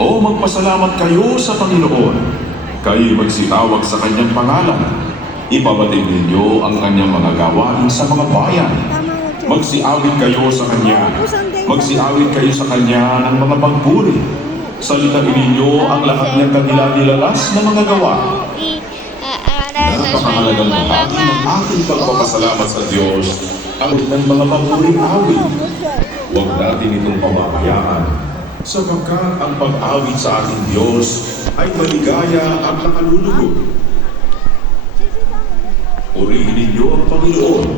O magpasalamat kayo sa Panginoon. Kayo'y magsitawag sa kanyang pangalan. Ipabatid ninyo ang kanyang mga gawain sa mga bayan. Magsiawit kayo sa kanya. Magsiawit kayo sa kanya ng mga pagpuri. Salitain ninyo ang lahat ng kanila nilalas na mga gawa. Napakahalagang bahagi ng ating pagpapasalamat sa Diyos ang ng mga papuring awit. Huwag natin itong pamamayaan, sapagkat ang pag-awit sa ating Diyos ay maligaya at nakalulugod. Purihin ninyo ang Panginoon,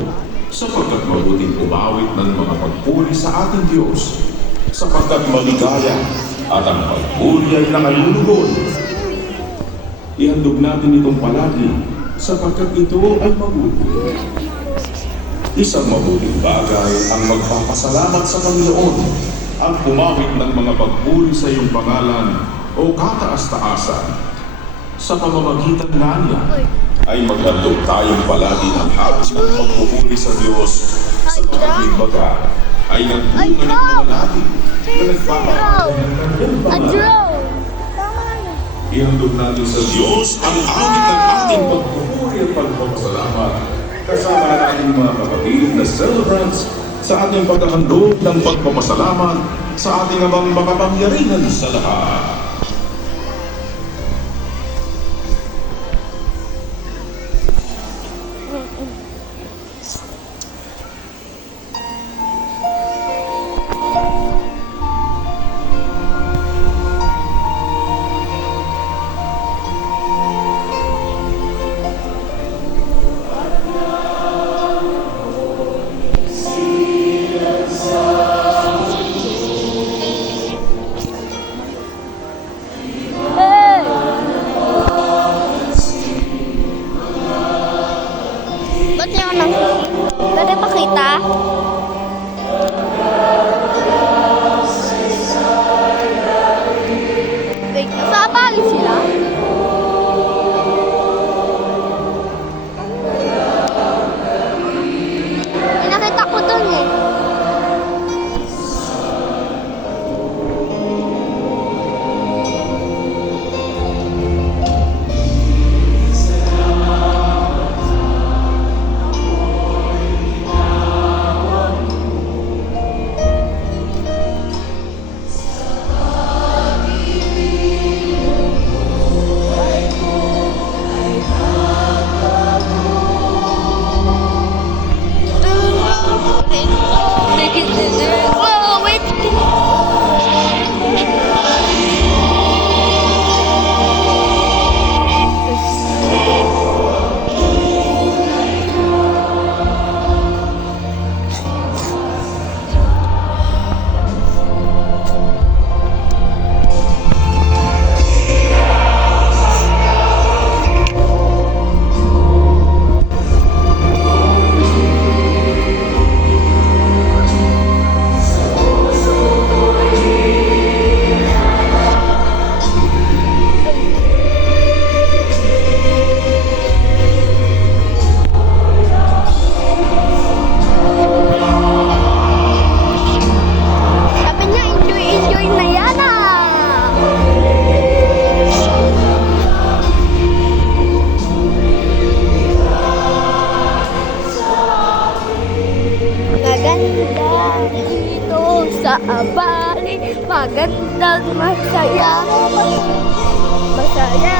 sapagkat mabuting umawit ng mga pagpuri sa ating Diyos, sapagkat maligaya at ang pagpuri ay nakalulugod. Ihandog natin itong palagi, sapagkat ito ay mabuti. Isang mabuting bagay ang magpapasalamat sa Panginoon, ang umawit ng mga pagpuri sa iyong pangalan o kataas-taasan. Sa pamamagitan nga niya, ay maghandog tayong palagi ng hapos ng pagpupuri sa Diyos sa pagkaking baga ay nagpunga ng mga natin na nagpapakita ng kanyang pangalan. Ihandog natin sa Diyos ang awit ng ating pagpupuri at pagpapasalamat kasama ng ating mga kapatid na celebrants sa ating paghahandog ng pagpapasalamat sa ating amang makapangyarihan sa lahat. Ba't yung pwede pakita? Wait, nasabali sila? May nakita ko dun eh. Oh, wait. Sabi niya, enjoy na yan ah. Maganda dito sa Abali, magandang masaya. Masaya